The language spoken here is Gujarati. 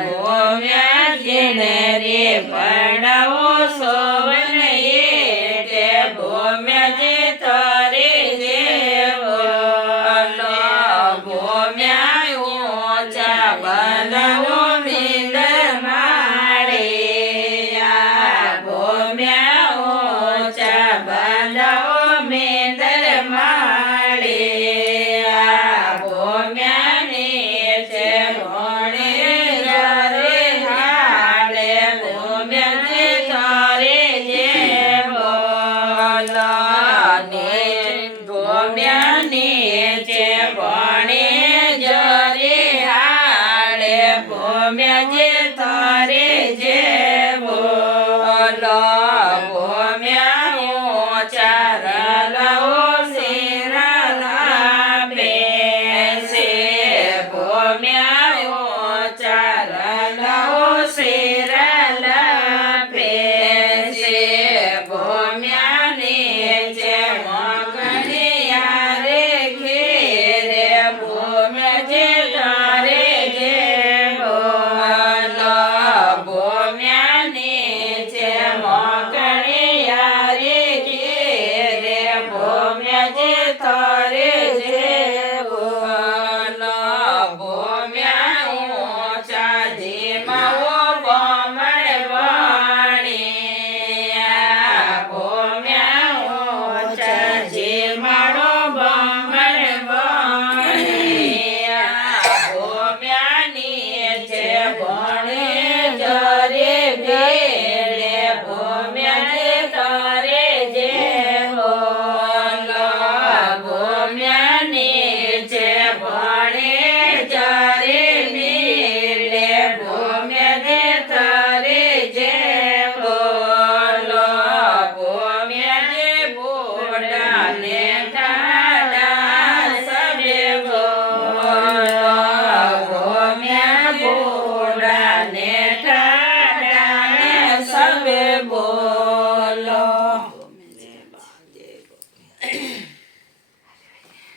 ભોમ્યા જેને રે પડવો સોવને તે ભોમ્યા જે તરે જેવો ભોમ્યા ઊંચા બંધવો મીંદર માળે ભોમ્યા ઊંચા બંધવો મીંદર માળે ભોમ્યા નીચે ભોમ્યા જે તારે જેવો ભોમ્યા ઊંચા રલવો શિરલા બેસે ભોમ્યા ઊંચા રલવો શિરલા બેસે ભોમ્યા નીચે મગનિયા રે ઘેરે ભોમ્યા જે તારે ભોમ્યા નીચે